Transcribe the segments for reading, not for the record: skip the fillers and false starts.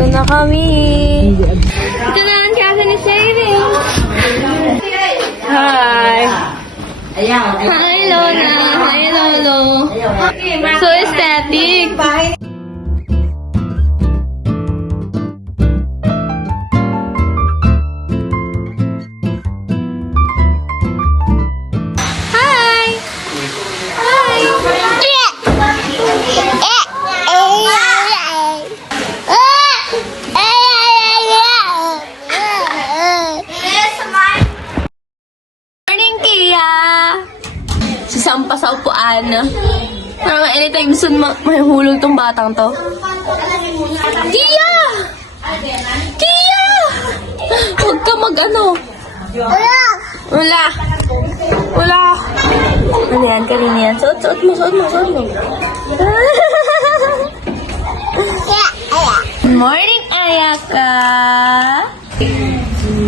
Ito na kami. Ito na ang casa ni Sailing. Hi. Hi, Lola. Hi, Lolo. So aesthetic. Sampa sa upuan. Parang anytime soon mahihulog tong batang to. Tia! Tia! Huwag ka mag-ano. Wala. Wala. Ano yan? Kanina yan. Suot mo. Morning, Ayaka!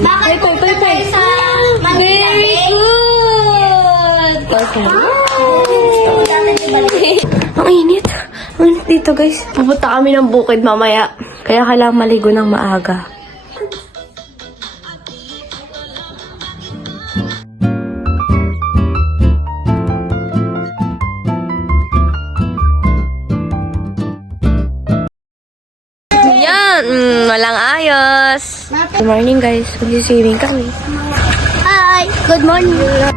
Bakit pupunta tayo sa Very good! Okay. Ang init. Ang init dito, guys. Pupunta kami ng bukid mamaya. Kaya kailangan maligo ng maaga. Yan! Walang ayos. Good morning, guys. Mag-swimming kami. Hi! Good morning!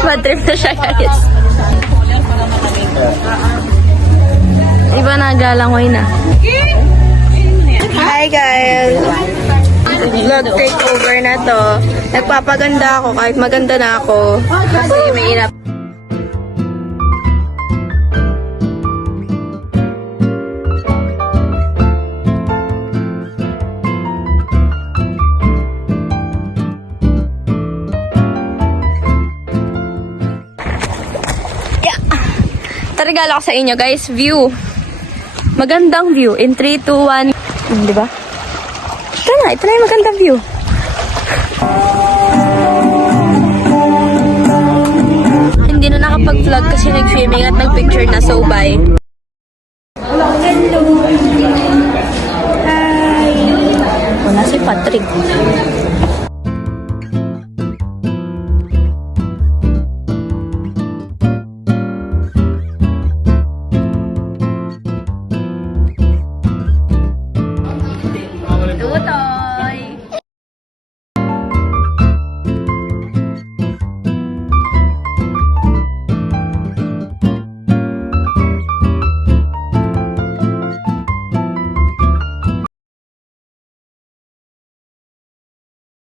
Bad trip na siya, guys. Iba na, galangoy na. Hi, guys. Vlog takeover na to. Nagpapaganda ako kahit maganda na ako. Kasi may inap. Regalo ko sa inyo, guys. View. Magandang view. In 3, 2, 1. Diba? Ito na yung magandang view. Hindi na nakapag-vlog kasi nag-swimming at nag-picture na. So, bye. Hello. Hi. Wala si Patrick.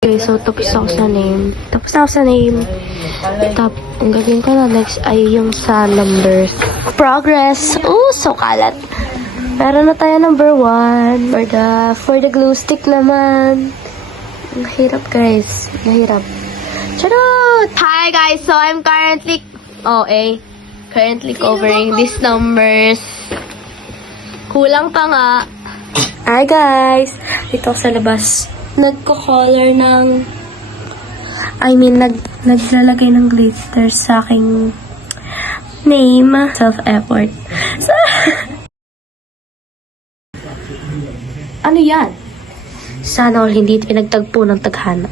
Okay, so tapos ako sa name. Ang gagawin ko na next ay yung sa numbers. Progress! Oh, so kalat. Meron na tayo number 1. For the glue stick naman. Ang hirap, guys. Mahirap. Charot! Hi, guys! So, I'm currently covering these numbers. Kulang pa nga. Hi, guys! Dito ako sa labas. Nagko-color ng naglalagay ng glitter sa aking name. Self-effort. So, ano yan? Sana all hindi pinagtagpo ng taghana.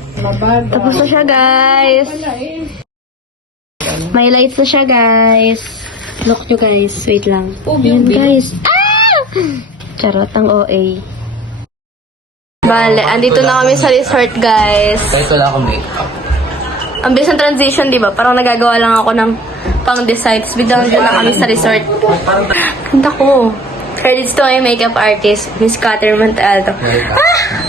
Tapos na siya, guys. May lights na siya, guys. Look nyo, guys. Wait lang. Ayan, guys. Ah! Charot ang OA. Bale, andito na kami sa resort, guys. Kahit wala akong makeup. Ang bilis ng transition, di ba? Parang nagagawa lang ako ng pang-design. Tapos biglang dyan na kami sa resort. Ganda ko. Credits to my makeup artist, Miss Catherine Montalto. Ah!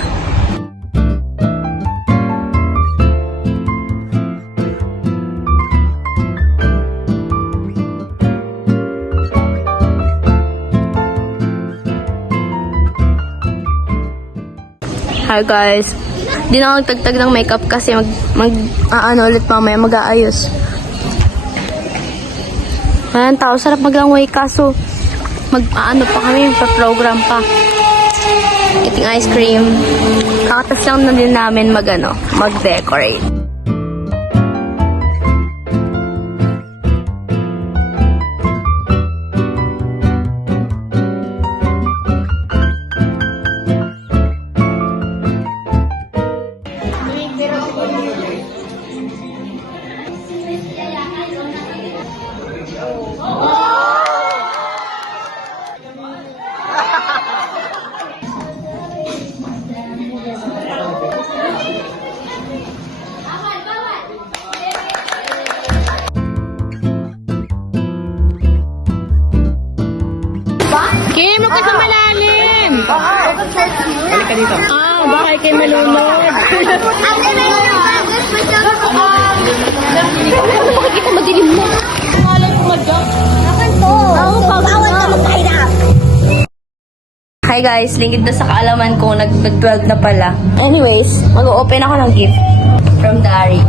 Hi guys. Di na ako nagtagtag ng makeup kasi mag-aano ulit mamaya, mag-aayos. Ayan, tao, sarap mag-langway kaso mag-aano pa kami, pa-program pa. Eating ice cream. Kakatas lang na din namin mag-decorate. Kim, huwag ka sa malalim! Balik ka dito. Baka ikay malunod. Bakit kita madilim mo? Malay ko mag-jump. Bawal ka magpahirap. Hi guys, lingid na sa kaalaman ko, nag-12 na pala. Anyways, mag-open ako ng gift from Dari.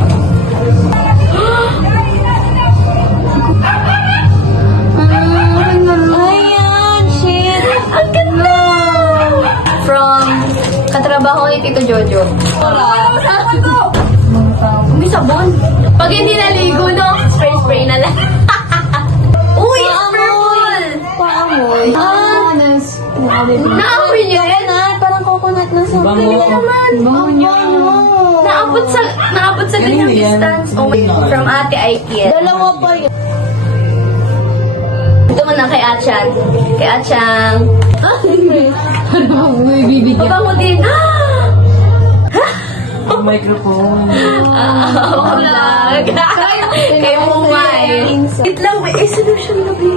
Ayan, shit! Ang ganda! From katrabaho ni Tito Jojo. May sabon. Pag hindi naligo, no? Spray na lang. Uy, it's purple! Paamoy. Naamoy niya yan? Parang coconut na something. Hindi naman. Naabot sa ganyang distance. Oh, from Ate Aikiet. Dalawa pa yun. Ito mo na kay Achan. Kay Achang. Pabango din. Microphone. Vlog. Kay Mumay. Wait lang, may solution na ba?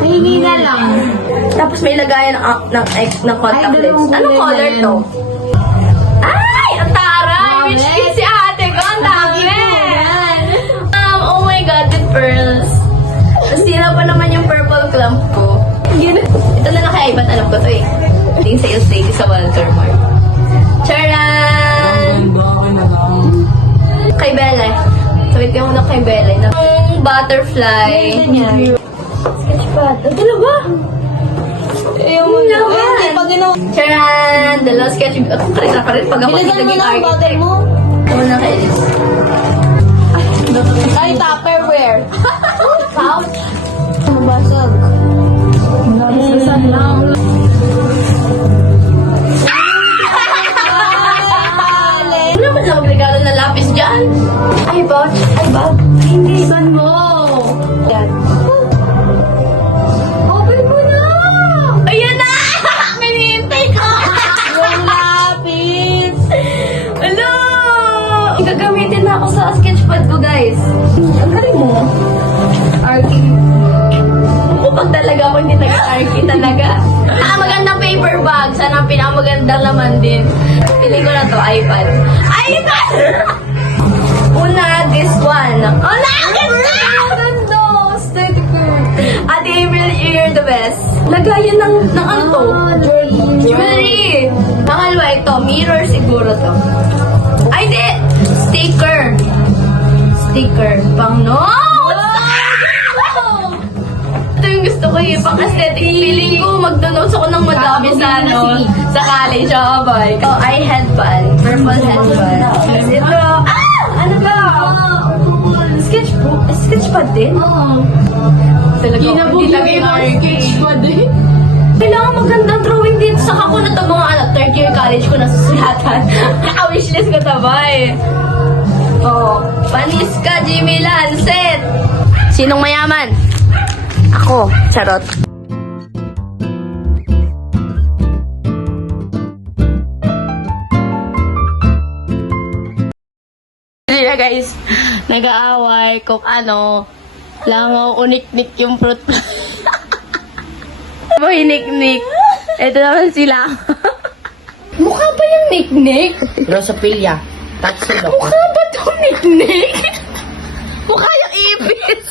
Hindi na lang. Tapos may lagayan ng contact lens. Anong color to? Ay! Ang taray! Which is si ate ko. Ang dami! Oh my God, the pearls. Nasira pa naman yung purple clump ko. Ito na nakaibat. Alam ko to eh. Ito yung sales lady sa Walter Mart. Charan! Kay Bella. So, ito yung kay Bella. Yung butterfly. Sketchpad. Ito na ba? Ayaw mo na ba? Charan! Dalawang sketchpad. Ako karita pa rin pag ako naging architect. Ito na kay Liz. Ay, Tupperware. Pouch. Mabasag. Mabasag lang. Wala man lang regalo na lapis dyan. Ay, pouch. Ay, bag. Hindi. Iban mo. Yan. Open mo na. Ayan na! Minintay ko. Yung lapis. Hello! Gagamitin na ako sa sketchpad ko, guys. Ang galing mo. Arky. Pag talaga ako hindi nag-arky talaga. Magandang paper bag. Sana ang pinakamagandang laman din. Piling ko na to, iPad. iPad! Una, this one. Oh, nakaganda! Ganda! Aesthetic. Ate April, you're the best. Lagayan ng ano to? Jewelry. Pangalawa ito, mirror siguro to. Ay, di! Sticker. Sticker. Pang notes! Ito yung gusto ko eh, pang aesthetic. Feeling ko, magdonotes ako ng madami sa sa college. Abay. Oh, eye headband. Purple headband. Tapos ito, ano ba? Sketchbook? Sketchpad din? Oo. Talaga ako, hindi lagay ng sketchpad din. Kailangan magandang drawing dito. Saka ko na ito mga third year college ko nasusulatan. Naka-wishlist ko taba eh. Oh, panis ka, Jimmy Lancet. Sinong mayaman? Ako, charot. Yeah guys, nag-aaway kung ano, langaw unik-nik yung fruit. Mo hinik-nik. Ito naman sila. Mukha ba yung nik-nik? Rosapilla. Tatsulok. Mukha ba itong nik-nik? Mukha yung ipis.